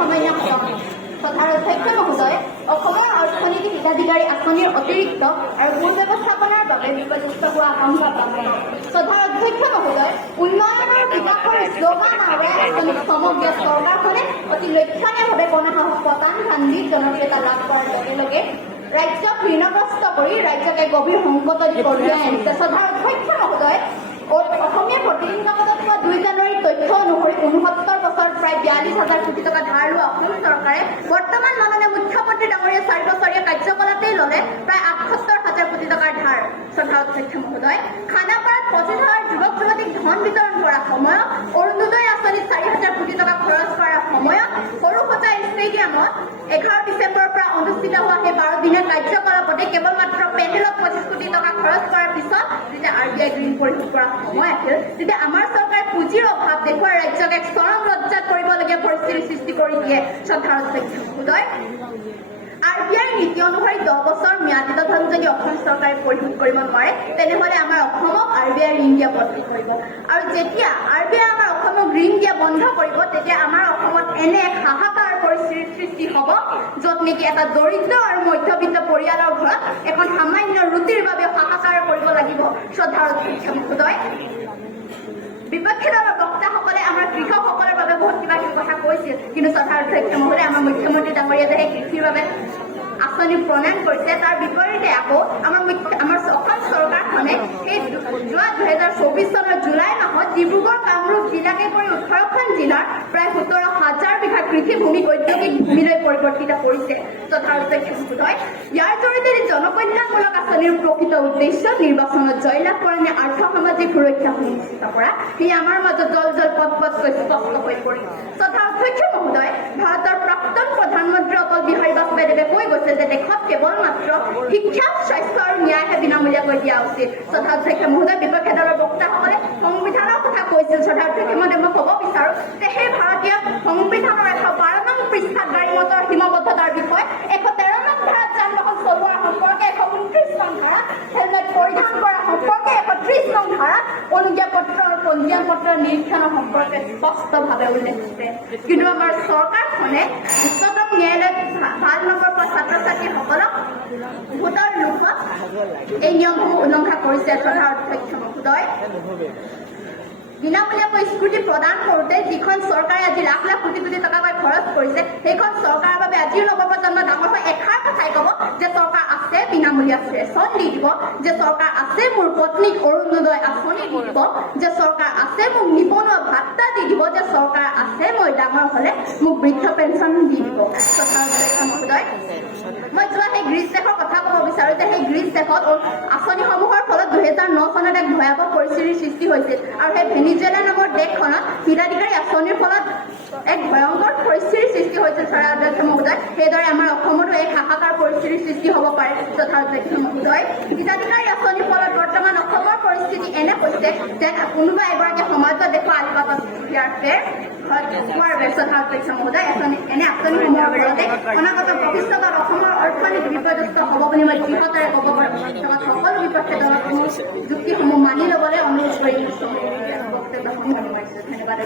সামান্য সভাৰ অধ্যক্ষ মহোদয়, অসমৰ অৰ্থনৈতিক হিতাধিকাৰী আঁচনিৰ অতিৰিক্ত আৰু সুব্যৱস্থাপনাৰ বাবে বিপৰ্যস্ত হোৱা আশংকা প্ৰাপ্ত সভাৰ অধ্যক্ষ মহোদয়, উন্নয়নৰ বিকাশৰ শ্লোগান আওৰাই আঁচনিক সমগ্ৰ চৰকাৰখনে অতি লক্ষণীয়ভাৱে কণাসাহস পতান গান্ধী জনপ্ৰিয়তা লাভ কৰাৰ লগে লগে ৰাজ্যক ঋণগ্ৰস্ত কৰি ৰাজ্যকে গভীৰ সংকটত কঢ়িয়াই আনিছে। সভাৰ অধ্যক্ষ মহোদয়, অসমীয়া প্ৰতিদিন কাকতত পোৱা 2 জানুৱাৰীৰ তথ্য অনুসৰি 69 বছৰত প্ৰায় 42,000 কোটি টকা ধাৰ লোৱা অসম চৰকাৰে বৰ্তমান মাননীয় মুখ্যমন্ত্ৰী ডাঙৰীয়া 4 বছৰীয়া কাৰ্যকালতেই ল'লে প্ৰায় 78,000 কোটি টকাৰ ধাৰ। সভাৰ অধ্যক্ষ মহোদয়, খানাপাৰাত 25,000 যুৱক যুৱতীক ধন বিতৰণ কৰাৰ সময়ত, অৰুণোদয় আঁচনিত 4,000 কোটি টকা খৰচ কৰাৰ সময়ত, সৰুসজাই ষ্টেডিয়ামত 11 ডিচেম্বৰৰ পৰা অনুষ্ঠিত হোৱা সেই 12 দিনীয়া কাৰ্যকলাপতে কেৱল মাত্ৰ পেণ্ডেলত 25 কোটি টকা খৰচ কৰাৰ পিছত যেতিয়া RBI ঋণ পৰিশোধ কৰাৰ সময় আছিল, তেতিয়া আমাৰ চৰকাৰে পুঁজিৰ অভাৱ দেখুৱাই ৰাজ্যক এক চৰম লজ্জাত কৰিবলগীয়া পৰিস্থিতিৰ সৃষ্টি কৰি দিয়ে। সভাৰ অধ্যক্ষ মহোদয়, RBI নীতি অনুসৰি 10 বছৰ ম্যাদিত ধন যদি অসম চৰকাৰে পৰিশোধ কৰিব নোৱাৰে, তেনেহ'লে আমাৰ অসমক RBI ঋণ দিয়া বন্ধ কৰিব। আৰু যেতিয়া RBI আমাৰ অসমক ঋণ দিয়া বন্ধ কৰিব, তেতিয়া আমাৰ অসমত এনে এক হাহাকাৰ পৰিস্থিতিৰ সৃষ্টি হ'ব, য'ত নেকি এটা দৰিদ্ৰ আৰু মধ্যবিত্ত পৰিয়ালৰ ঘৰত এখন সামান্য ৰুটিৰ বাবে হাহাকাৰ কৰিব লাগিব। সভাৰ অধ্যক্ষ মহোদয়, বিপক্ষে দলৰ বক্তাসকলে আমাৰ কৃষকসকলৰ বাবে বহুত কিবা কিবি কথা কৈছিল, কিন্তু সভাৰ অধ্যক্ষ মহোদয়, আমাৰ মুখ্যমন্ত্ৰী ডাঙৰীয়া যে কৃষিৰ বাবে আঁচনি প্ৰণয়ন কৰিছে, তাৰ বিপৰীতে আকৌ আমাৰ অসম চৰকাৰখনে সেই যোৱা 2024 চনৰ জুলাই মাহত ডিব্ৰুগড় কামৰূপ জিলাকে কৰি 18খন জিলাৰ প্ৰায় 17,000 বিঘা কৃষিভূমিক ঔদ্যোগিক ভূমিলৈ পৰিৱৰ্তিত কৰিছে। সভাৰ অধ্যক্ষ মহোদয়, ইয়াৰ জৰিয়তে জনকল্যাণমূলক আঁচনিৰ প্ৰকৃত উদ্দেশ্য নিৰ্বাচনত জয়লাভ কৰা নে আৰ্থ সামাজিক সুৰক্ষা সুনিশ্চিত কৰা, সেয়া আমাৰ মাজত জল পটকৈ স্পষ্ট হৈ পৰিল। সভাৰ অধ্যক্ষ মহোদয়, ভাৰতৰ প্ৰাক্তন প্ৰধানমন্ত্ৰী অটল বিহাৰী বাজপেয়ীদেৱে কৈ গৈছে যে দেশত কেৱল মাত্ৰ শিক্ষা, স্বাস্থ্য আৰু ন্যায়হে বিনামূলীয়াকৈ দিয়া উচিত। সভাৰ অধ্যক্ষ মহোদয়, বিপক্ষে দলৰ বক্তাসকলে সংবিধানৰ কথা কৈছিল। সভাৰ অধ্যক্ষ মহোদয়, মই ক'ব বিচাৰো যে সেই ভাৰতীয় সংবিধানৰ 112 নং পৃষ্ঠাত গাড়ী মটৰ সীমাবদ্ধতাৰ বিষয়ে, 113 নং ধাৰাত যান বাহন চলোৱাৰ সম্পৰ্কে, 129 নং ধাৰাত হেলমেট পৰিধান কৰাৰ সম্পৰ্কে, 130 নং ধাৰাত অনুজ্ঞাপত্ৰ আৰু পঞ্জীয়ন পত্ৰৰ নিৰীক্ষণৰ সম্পৰ্কে স্পষ্টভাৱে উল্লেখ আছে। কিন্তু আমাৰ চৰকাৰখনে উচ্চতম ন্যায়ালয়ত ভাল নম্বৰ পোৱা ছাত্ৰ ছাত্ৰীসকলক ভোটৰ লোভত এই নিয়মসমূহ উলংঘা কৰিছে। সভাৰ অধ্যক্ষ মহোদয়, বিনামূলীয়াকৈ স্কুটি প্ৰদান কৰোঁতে যিখন চৰকাৰে আজি লাখ লাখ কোটি কোটি টকাকৈ খৰচ কৰিছে, সেইখন চৰকাৰৰ বাবে আজিও নৱপ্ৰজন্ম ডাঙৰ হৈ এষাৰ কথাই ক'ব যে চৰকাৰ আছে, বিনামূলীয়া ৰেচন দি দিব, যে চৰকাৰ আছে, মোৰ পত্নীক অৰুণোদয় আঁচনি দি দিব, যে চৰকাৰ আছে, মোক নিবনুৱা ভাত্তা দি দিব, যে চৰকাৰ আছে, মই ডাঙৰ হ'লে মোক বৃদ্ধ পেঞ্চন দি দিব। সভাৰ অধ্যক্ষ মহোদয়, মই যোৱা সেই গ্ৰীচ দেশৰ কথা ক'ব বিচাৰোঁ যে সেই গ্ৰীচ দেশত আঁচনিসমূহৰ ফলত 2009 চনত এক ভয়াৱহ পৰিস্থিতিৰ সৃষ্টি হৈছিল, আৰু সেই ভেনিজুৱেলা নামৰ দেশখনত হিতাধিকাৰী আঁচনিৰ ফলত এক ভয়ংকৰ পৰিস্থিতিৰ সৃষ্টি হৈছিল। সভাৰ অধ্যক্ষ মহোদয়, সেইদৰে আমাৰ অসমতো এক হাহাকাৰ পৰিস্থিতিৰ সৃষ্টি হ'ব পাৰে। সভাৰ অধ্যক্ষ মহোদয়, হিতাধিকাৰী আঁচনিৰ ফলত বৰ্তমান অসমৰ পৰিস্থিতি এনে হৈছে যে কোনোবা এগৰাকী সমাজত দেখুওৱা আলিবাটত সভাৰ অধ্যক্ষ মহোদয়, এনে আঁচনিসমূহৰ ফলতে অনাগত ভৱিষ্যতত অসমৰ অৰ্থনীতি বিপৰ্যস্ত হ'ব বুলি মই দৃঢ়তাৰে ক'ব পাৰোঁ। সকলো বিপক্ষে দলৰ যুক্তিসমূহ মানি ল'বলৈ অনুৰোধ কৰি বক্তব্য ধন্যবাদ।